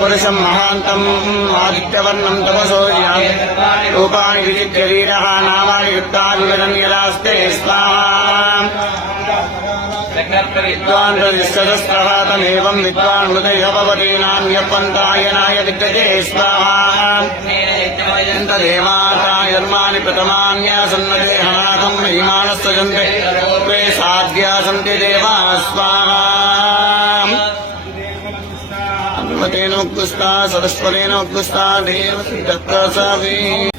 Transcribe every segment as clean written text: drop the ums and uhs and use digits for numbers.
पुरुषं महान्तम् आदित्यवर्णं तपसोऽयं रूपाणि विजित्य वीरः नामानि युक्तानि वदन्यदास्ते स्वाहा विद्वान् रजिष्ठदस्त्रः तमेवं विद्वान् हृदय भवति नान्यपन्तायनाय दिग्गजे स्वाहा तदेवातायर्माणि प्रथमान्यासन्नदेहनाथं महिमानस्तजन्ते रूपे साध्या सन्ति देवाः स्वाहा तेनोक्तुस्ता सरस्वतेनोक्तुस्ता देवसी तत्र सवि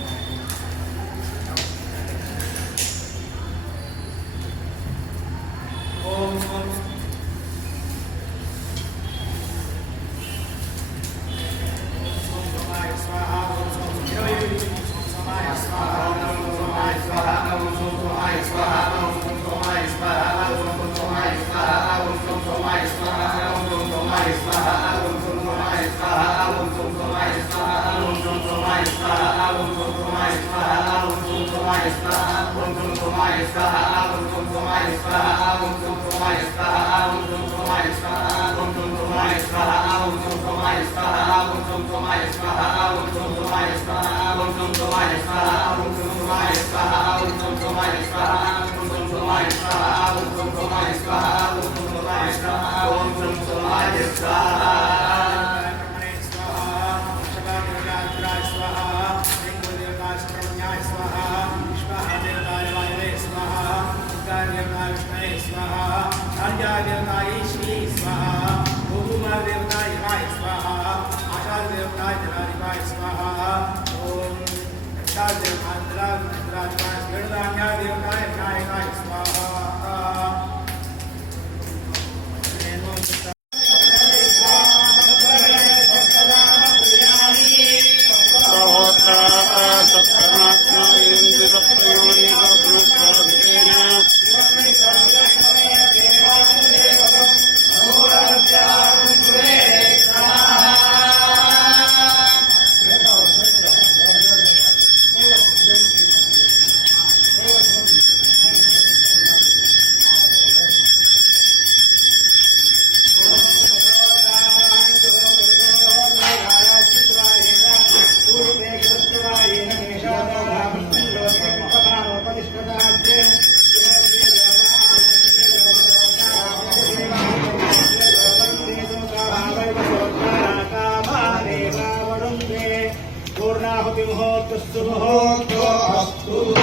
Swaha